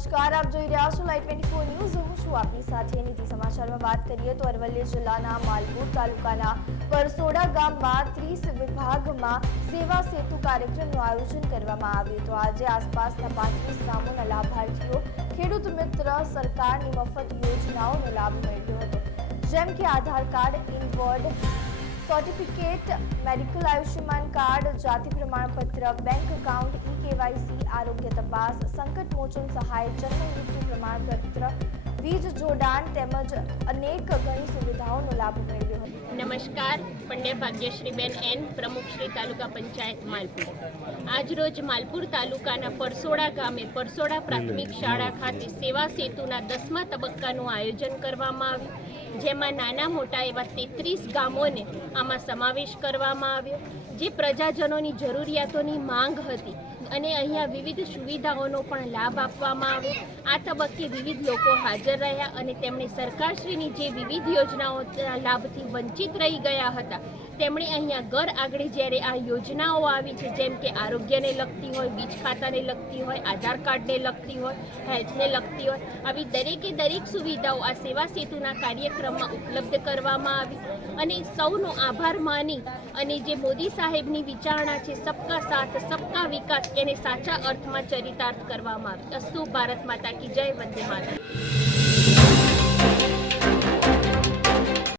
નમસ્કાર, આપ જોઈ રહ્યા છો લાઈવ 24 ન્યૂઝ। હું છું આપની સાથે નીતિ। સમાચારમાં વાત કરીએ તો અરવલ્લી જિલ્લાના માલપુર તાલુકાના પરસોડા ગામમાં 30 વિભાગમાં સેવા સેતુ કાર્યક્રમનું આયોજન કરવામાં આવ્યું હતું। આજે આસપાસના 35 ગામોના લાભાર્થીઓ ખેડૂત મિત્ર સરકારની મફત યોજનાઓનો લાભ મેળવ્યો હતો, જેમ કે Aadhaar card, inward certificate, medical Ayushman card, जाति प्रमाणपत्र, बैंक अकाउंट, ई-केवायसी, आरोग्य तपास, संकट मोचन सहाय, जन्म मृत्यु प्रमाणपत्र, वीज जोडाण તેમજ અનેક ઘણી સુવિધાઓનો લાભ મેળવ્યો હતો। નમસ્કાર, પંડ્યા ભાગ્યશ્રીબેન એન, પ્રમુખ શ્રી તાલુકા પંચાયત માલપુર। આજરોજ માલપુર તાલુકાના પરસોડા ગામે પરસોડા પ્રાથમિક શાળા ખાતે સેવા સેતુના 10મા તબક્કાનું આયોજન કરવામાં આવ્યું, જેમાં નાના મોટા એવા 33 ગામોને આમાં સમાવેશ કરવામાં આવ્યો, જે પ્રજાજનોની જરૂરિયાતોની માંગ હતી અને અહીંયા વિવિધ સુવિધાઓનો પણ લાભ આપવામાં આવ્યો। આ તબક્કે વિવિધ લોકો હાજર રહ્યા અને તેમણે સરકારશ્રીની જે વિવિધ યોજનાઓના લાભથી વંચિત રહી ગયા હતા, તેમણે અહીંયા ઘર આગળ જ્યારે આ યોજનાઓ આવી છે, જેમ કે આરોગ્યને લગતી હોય, વીજ ખાતાને લગતી હોય, આધાર કાર્ડને લગતી હોય, હેલ્થને લગતી હોય, આવી દરેકે દરેક સુવિધાઓ આ સેવા સેતુના કાર્યક્રમમાં ઉપલબ્ધ કરવામાં આવી અને સૌનો આભાર માની અને જે મોદી સાહેબની વિચારણા છે સબકા સાથ સબકા વિકાસ, એને સાચા અર્થમાં ચરિતાર્થ કરવામાં આવી। અસ્તુ ભારત માતા કી જય, વંદે માતરમ।